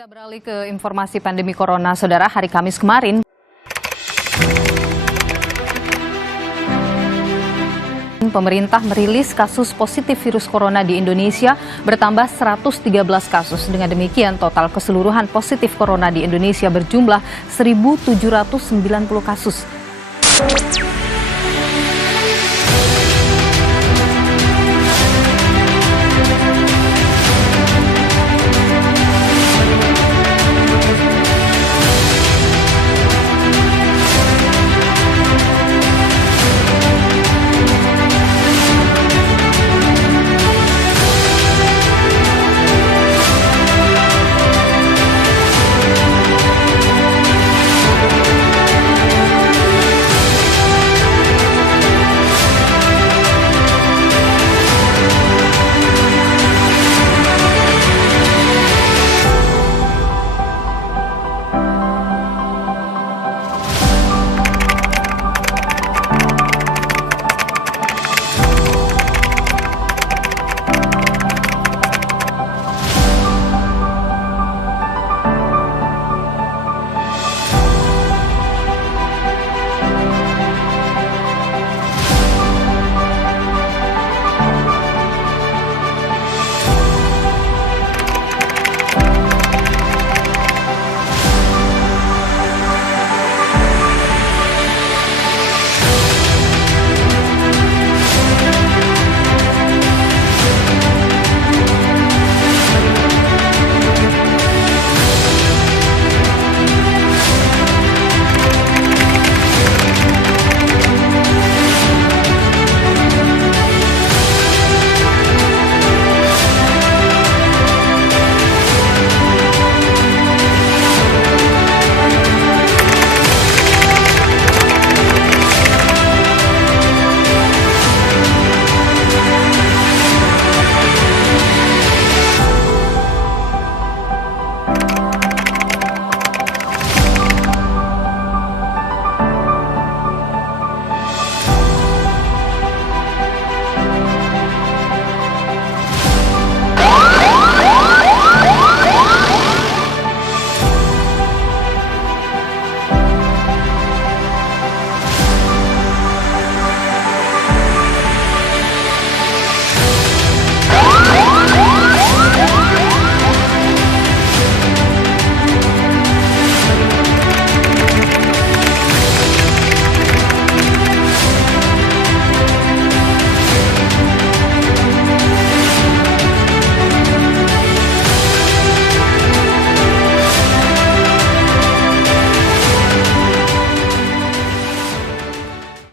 Kita beralih ke informasi pandemi corona, Saudara. Hari Kamis kemarin, pemerintah merilis kasus positif virus corona di Indonesia bertambah 113 kasus. Dengan demikian, total keseluruhan positif corona di Indonesia berjumlah 1.790 kasus.